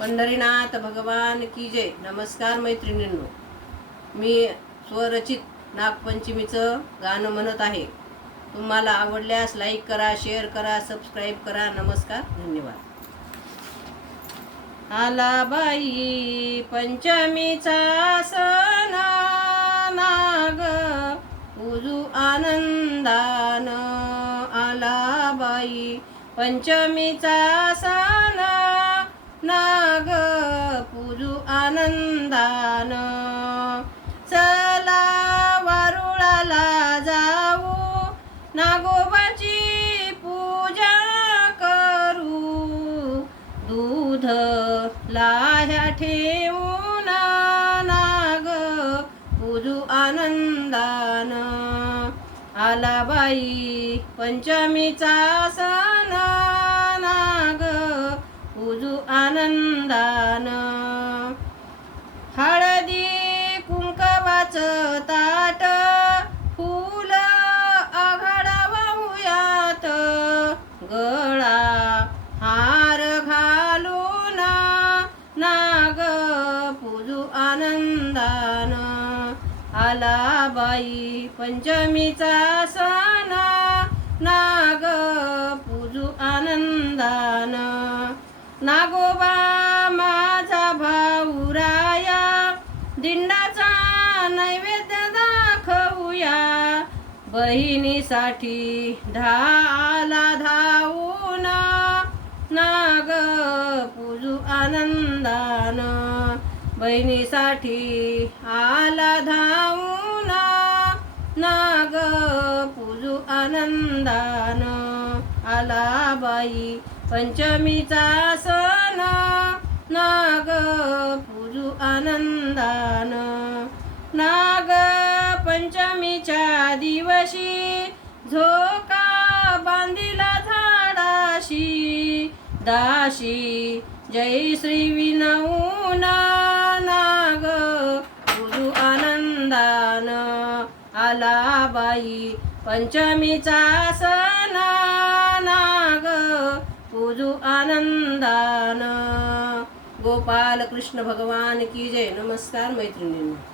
पंढरीनाथ भगवान की जय. नमस्कार मैत्रिणींनो, मी स्वरचित नागपंचमीचं गाणं म्हणत आहे. तुम्हाला आवडल्यास लाईक करा, शेअर करा, सबस्क्राईब करा. नमस्कार, धन्यवाद. आला बाई पंचमीचा सण, नाग पूजू आनंदान. आला बाई पंचमीचा सण, नाग पूजू आनंदान. चला वारुळाला जाऊ, नागोबाची पूजा करू. दूध लाह्या ठेवून नाग पूजू आनंदान. आला बाई पंचमीचा सण, नाग पूजू आनंदान. हळदी कुंकवाचं ताट, फूल आघाडा वाहूयात. गळा हार घालून नाग पूजू आनंदान. आला बाई पंचमीचा सण, नाग पूजू आनंदान. नागोबा माझा भाऊराया, दिंडाचा नैवेद्य दाखवूया. बहिणीसाठी आला धावून, नाग पूजू आनंदान. बहिणीसाठी आला धावून, नाग पूजू आनंदान. आला बाई पंचमीचा सण, नाग पूजू आनंदान. नाग पंचमीच्या दिवशी, झोका बांधिला झाडाशी. दाशी जय श्री विनवून, नाग पूजू आनंदान. आला बाई पंचमीचा सण, नाग पूजू आनंदान. गोपाल कृष्ण भगवान की जय. नमस्कार मैत्रिणींनो.